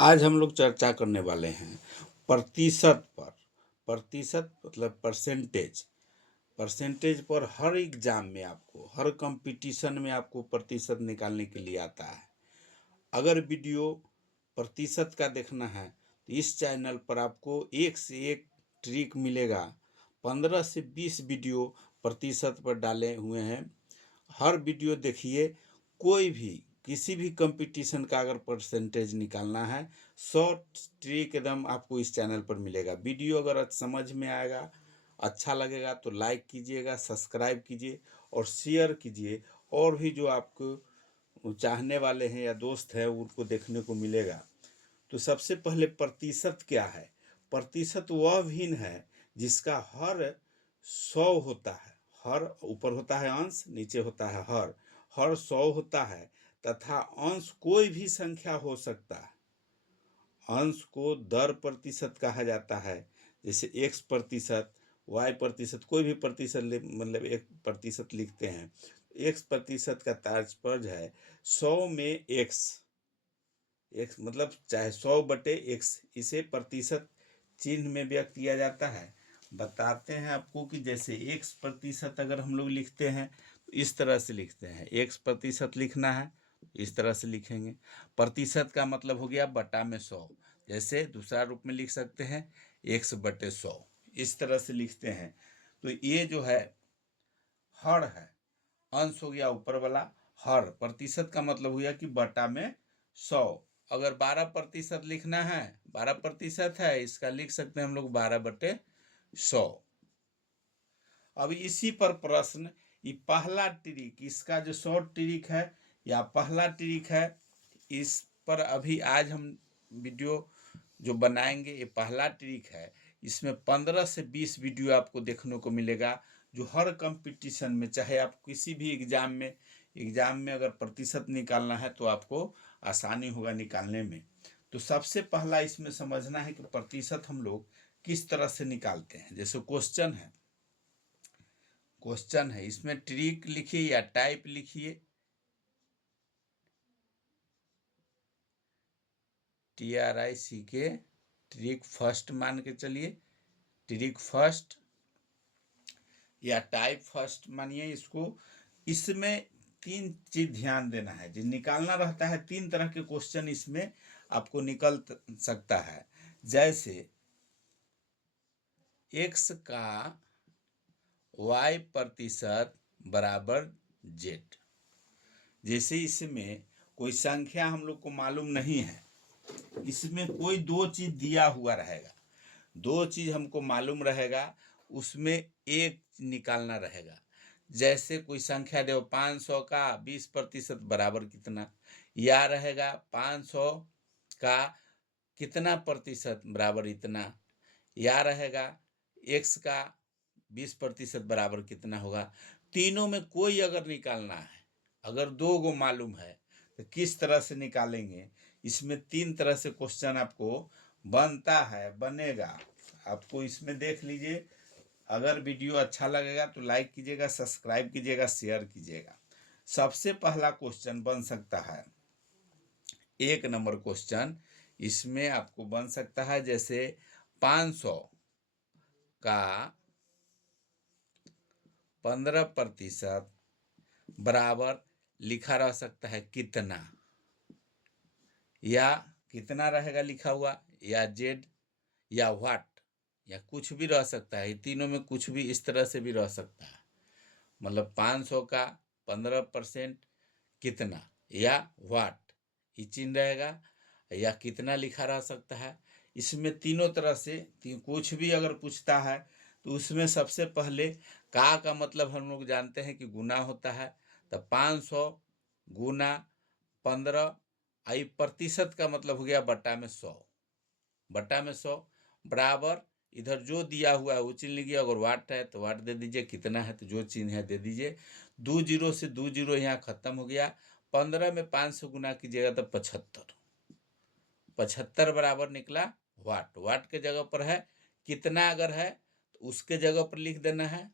आज हम लोग चर्चा करने वाले हैं प्रतिशत पर। प्रतिशत मतलब परसेंटेज। परसेंटेज पर हर एग्जाम में आपको, हर कंपटीशन में आपको प्रतिशत निकालने के लिए आता है। अगर वीडियो प्रतिशत का देखना है तो इस चैनल पर आपको एक से एक ट्रिक मिलेगा। 15 से 20 वीडियो प्रतिशत पर डाले हुए हैं। हर वीडियो देखिए। कोई भी किसी भी कंपटीशन का अगर परसेंटेज निकालना है, शॉर्ट ट्रिक एकदम आपको इस चैनल पर मिलेगा। वीडियो अगर समझ में आएगा, अच्छा लगेगा तो लाइक कीजिएगा, सब्सक्राइब कीजिए और शेयर कीजिए। और भी जो आपको चाहने वाले हैं या दोस्त हैं उनको देखने को मिलेगा। तो सबसे पहले प्रतिशत क्या है? प्रतिशत वह भिन्न है जिसका हर 100 होता है। हर ऊपर होता है अंश, नीचे होता है हर 100 होता है तथा अंश कोई भी संख्या हो सकता है। अंश को दर प्रतिशत कहा जाता है। जैसे x प्रतिशत, y प्रतिशत, कोई भी प्रतिशत मतलब 1% लिखते हैं। x प्रतिशत का तात्पर्य है 100 में x मतलब चाहे 100/x। इसे प्रतिशत चिन्ह में व्यक्त किया जाता है। बताते हैं आपको कि जैसे x प्रतिशत अगर हम लोग लिखते हैं तो इस तरह से लिखते हैं। x प्रतिशत लिखना है इस तरह से लिखेंगे। प्रतिशत का मतलब हो गया बटा में 100। जैसे दूसरा रूप में लिख सकते हैं x/100, इस तरह से लिखते हैं। तो ये जो है हर है, अंश हो गया ऊपर वाला। हर प्रतिशत का मतलब हुआ कि बटा में 100। अगर 12% लिखना है, 12% है, इसका लिख सकते हैं हम लोग 12/100। अब इसी पर प्रश्न, ये पहला ट्रिक, इसका जो शॉर्ट ट्रिक है या पहला ट्रिक है, इस पर अभी आज हम वीडियो जो बनाएंगे ये पहला ट्रिक है। इसमें 15 से 20 वीडियो आपको देखने को मिलेगा जो हर कंपटीशन में, चाहे आप किसी भी एग्जाम में अगर प्रतिशत निकालना है तो आपको आसानी होगा निकालने में। तो सबसे पहला इसमें समझना है कि प्रतिशत हम लोग किस तरह से निकालते हैं। जैसे क्वेश्चन है, इसमें ट्रिक लिखिए या टाइप लिखिए। TRICK, ट्रिक फर्स्ट मान के चलिए, ट्रिक फर्स्ट या टाइप फर्स्ट मानिए इसको। इसमें 3 चीज ध्यान देना है। जो निकालना रहता है 3 तरह के क्वेश्चन इसमें आपको निकल सकता है। जैसे x का y प्रतिशत बराबर z। जैसे इसमें कोई संख्या हम लोग को मालूम नहीं है, इसमें कोई 2 चीज दिया हुआ रहेगा, 2 चीज हमको मालूम रहेगा, उसमें एक निकालना रहेगा। जैसे कोई संख्या दे 500 का 20% बराबर कितना, या रहेगा 500 का कितना प्रतिशत बराबर इतना, या रहेगा x का 20% बराबर कितना होगा। तीनों में कोई अगर निकालना है, अगर 2 गो मालूम है तो किस तरह से निकालेंगे। इसमें 3 तरह से क्वेश्चन आपको बनेगा। आपको इसमें देख लीजिए। अगर वीडियो अच्छा लगेगा तो लाइक कीजिएगा, सब्सक्राइब कीजिएगा, शेयर कीजिएगा। सबसे पहला क्वेश्चन बन सकता है 1 नंबर क्वेश्चन। इसमें आपको बन सकता है जैसे 500 का 15% बराबर लिखा रह सकता है कितना, या कितना रहेगा लिखा हुआ, या जेड, या व्हाट, या कुछ भी रह सकता है। तीनों में कुछ भी इस तरह से भी रह सकता है। मतलब 500 का 15% कितना, या व्हाट ये चिन्ह रहेगा, या कितना लिखा रह सकता है। इसमें तीनों तरह से कुछ भी अगर पूछता है तो उसमें सबसे पहले का मतलब हम लोग जानते हैं कि गुना होता है। तो 500 गुना 15, आई प्रतिशत का मतलब हो गया बटा में 100। बटा में 100 बराबर इधर जो दिया हुआ है वो चिन्ह लीजिए। अगर वाट है तो वाट दे दीजिए, कितना है तो जो चिन्ह है दे दीजिए। 2 जीरो से 2 जीरो यहाँ खत्म हो गया। 15 में 500 गुना कीजिएगा तो 75। 75 बराबर निकला वाट। वाट के जगह पर है कितना, अगर है तो उसके जगह पर लिख देना है,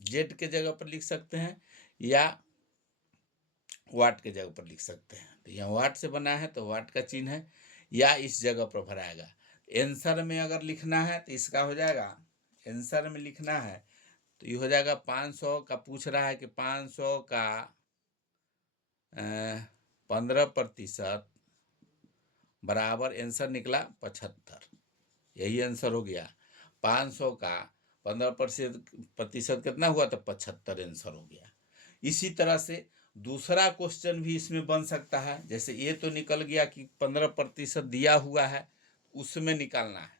जेड के जगह पर लिख सकते हैं, या वाट के जगह पर लिख सकते हैं। तो यहाँ वाट से बना है तो वाट का चिन्ह है। या इस जगह पर भराएगा। आंसर में अगर लिखना है तो इसका हो जाएगा, आंसर में लिखना है तो ये हो जाएगा 500 का पूछ रहा है कि 500 का 15% बराबर आंसर निकला 75। यही आंसर हो गया। 500 का 15% कितना हुआ तो 75 आंसर हो गया। इसी तरह से दूसरा क्वेश्चन भी इसमें बन सकता है। जैसे ये तो निकल गया कि 15% दिया हुआ है, उसमें निकालना है।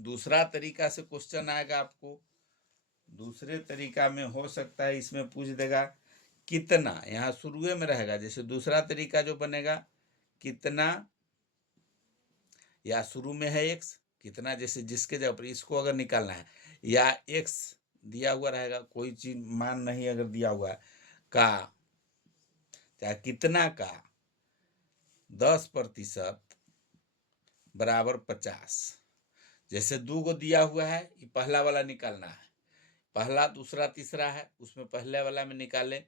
दूसरा तरीका से क्वेश्चन आएगा आपको। दूसरे तरीका में हो सकता है इसमें पूछ देगा कितना, यहाँ शुरुए में रहेगा। जैसे दूसरा तरीका जो बनेगा कितना, या शुरू में है x कितना, जैसे जिसके जगह पर इसको अगर निकालना है, या x दिया हुआ रहेगा, कोई चीज मान नहीं अगर दिया हुआ है, का चाहे कितना का 10% बराबर 50। जैसे 2 को दिया हुआ है, ये पहला वाला निकालना है। पहला दूसरा तीसरा है, उसमें पहले वाला में निकाले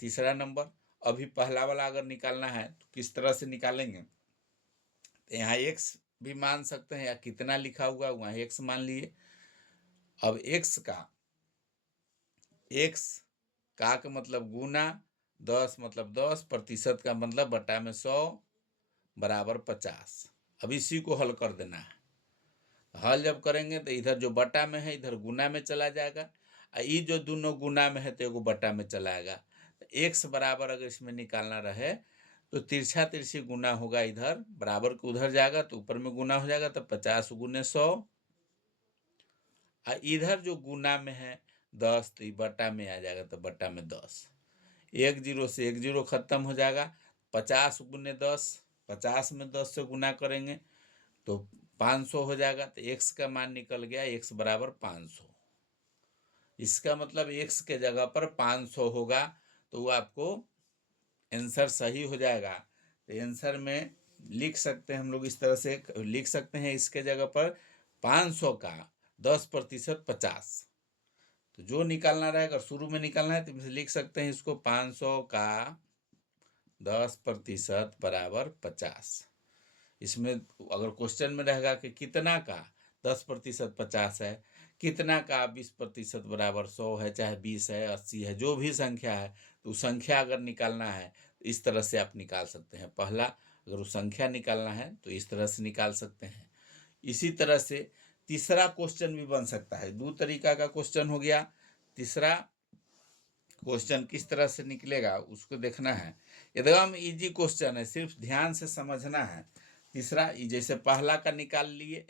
तीसरा नंबर। अभी पहला वाला अगर निकालना है तो किस तरह से निकालेंगे, तो यहाँ x भी मान सकते हैं, या कितना लिखा हुआ है वहाँ x मान लिए। अब x का मतलब गुना, 10 मतलब 10, प्रतिशत का मतलब बटा में 100 बराबर 50। अब इसी को हल कर देना है। हल जब करेंगे तो इधर जो बटा में है इधर गुना में चला जाएगा, और ये जो दोनों गुना में है तो एगो बटा में चला आएगा। x बराबर अगर इसमें निकालना रहे तो तिरछा तिरछी गुना होगा, इधर बराबर को उधर जाएगा तो ऊपर में गुना हो जाएगा, तो 50 गुने 100। और इधर जो गुना में है 10 तो ये बटा में आ जाएगा, तो बटा में 10। 1 0 से 1 0 खत्म हो जाएगा। 50 गुने 10, 50 में 10 से गुना करेंगे तो 500 हो जाएगा। तो x का मान निकल गया, x बराबर 500। इसका मतलब x के जगह पर 500 होगा, तो वो आपको आंसर सही हो जाएगा। तो आंसर में लिख सकते हैं हम लोग, इस तरह से लिख सकते हैं, इसके जगह पर 500 का 10% 50। तो जो निकालना रहेगा, शुरू में निकालना है तो लिख सकते हैं इसको 500 का 10% बराबर 50। इसमें अगर क्वेश्चन में रहेगा कि कितना का 10% 50 है, कितना का 20% बराबर 100 है, चाहे 20 है, 80 है, जो भी संख्या है, तो संख्या अगर निकालना है तो इस तरह से आप निकाल सकते हैं। पहला अगर वो संख्या निकालना है तो इस तरह से निकाल सकते हैं। इसी तरह से तीसरा क्वेश्चन भी बन सकता है। 2 तरीका का क्वेश्चन हो गया। तीसरा क्वेश्चन किस तरह से निकलेगा उसको देखना है। एकदम इजी क्वेश्चन है, सिर्फ ध्यान से समझना है। तीसरा जैसे पहला का निकाल लिए,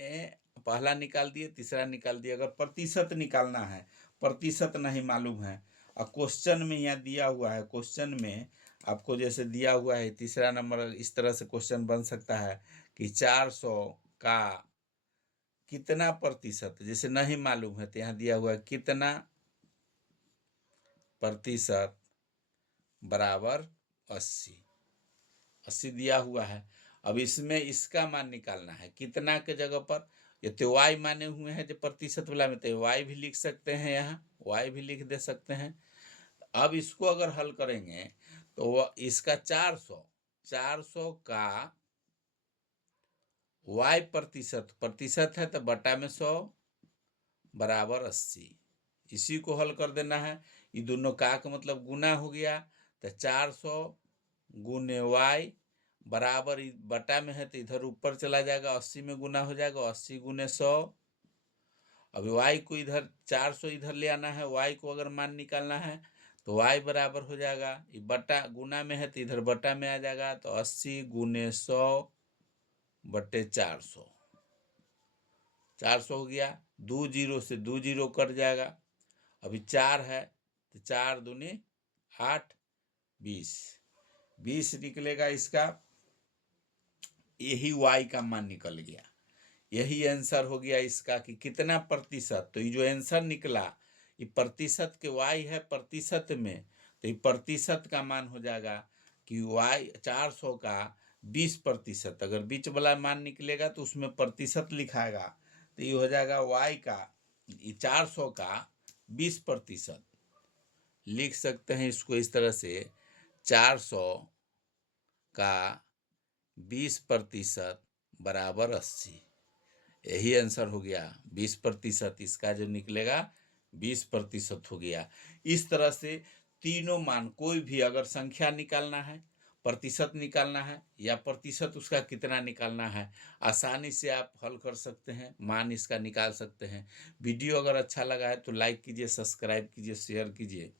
पहला निकाल दिए, तीसरा निकाल दिए। अगर प्रतिशत निकालना है, प्रतिशत नहीं मालूम है, और क्वेश्चन में यहाँ दिया हुआ है, क्वेश्चन में आपको जैसे दिया हुआ है तीसरा नंबर, इस तरह से क्वेश्चन बन सकता है कि 400 का कितना प्रतिशत, जैसे नहीं मालूम है तो यहाँ दिया हुआ है कितना प्रतिशत बराबर 80। 80 दिया हुआ है। अब इसमें इसका मान निकालना है, कितना के जगह पर ये तो y माने हुए हैं, जो प्रतिशत वाला में तो y भी लिख सकते हैं, यहाँ y भी लिख दे सकते हैं। अब इसको अगर हल करेंगे तो इसका 400 का y प्रतिशत है तो बटा में 100 बराबर 80। इसी को हल कर देना है। ये दोनों का मतलब गुना हो गया, तो 400 गुने y बराबर बटा में है तो इधर ऊपर चला जाएगा, 80 में गुना हो जाएगा, 80 गुने 100। अब y को इधर 400 इधर ले आना है, y को अगर मान निकालना है तो y बराबर हो जाएगा, ये बटा गुना में है तो इधर बटा में आ जाएगा, तो 80 गुने 100 बटे 400। 400 हो गया। 2 0 से 2 0 कट जाएगा। अभी 4 है तो 4 दूनी 8, 20 निकलेगा इसका। यही y का मान निकल गया। यही आंसर हो गया इसका कि कितना प्रतिशत। तो ये जो आंसर निकला, ये प्रतिशत के y है प्रतिशत में, तो ये प्रतिशत का मान हो जाएगा कि y 400 का 20%। अगर बीच वाला मान निकलेगा तो उसमें प्रतिशत लिखाएगा, तो ये हो जाएगा y का 400 का 20%। लिख सकते हैं इसको इस तरह से, 400 का 20% बराबर 80। यही आंसर हो गया 20%। इसका जो निकलेगा 20% हो गया। इस तरह से तीनों मान, कोई भी अगर संख्या निकालना है, प्रतिशत निकालना है, या प्रतिशत उसका कितना निकालना है, आसानी से आप हल कर सकते हैं, मान इसका निकाल सकते हैं। वीडियो अगर अच्छा लगा है तो लाइक कीजिए, सब्सक्राइब कीजिए, शेयर कीजिए।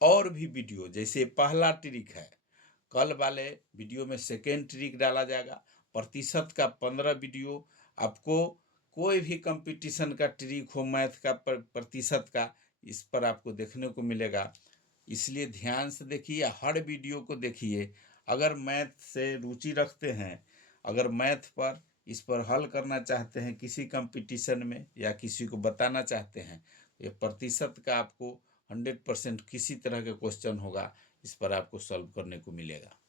और भी वीडियो, जैसे पहला ट्रिक है, कल वाले वीडियो में सेकेंड ट्रिक डाला जाएगा। प्रतिशत का 15 वीडियो आपको, कोई भी कंपटीशन का ट्रिक हो, मैथ का प्रतिशत का, इस पर आपको देखने को मिलेगा। इसलिए ध्यान से देखिए, हर वीडियो को देखिए। अगर मैथ से रुचि रखते हैं, अगर मैथ पर इस पर हल करना चाहते हैं किसी कंपटीशन में, या किसी को बताना चाहते हैं, ये प्रतिशत का आपको 100% किसी तरह के क्वेश्चन होगा, इस पर आपको सॉल्व करने को मिलेगा।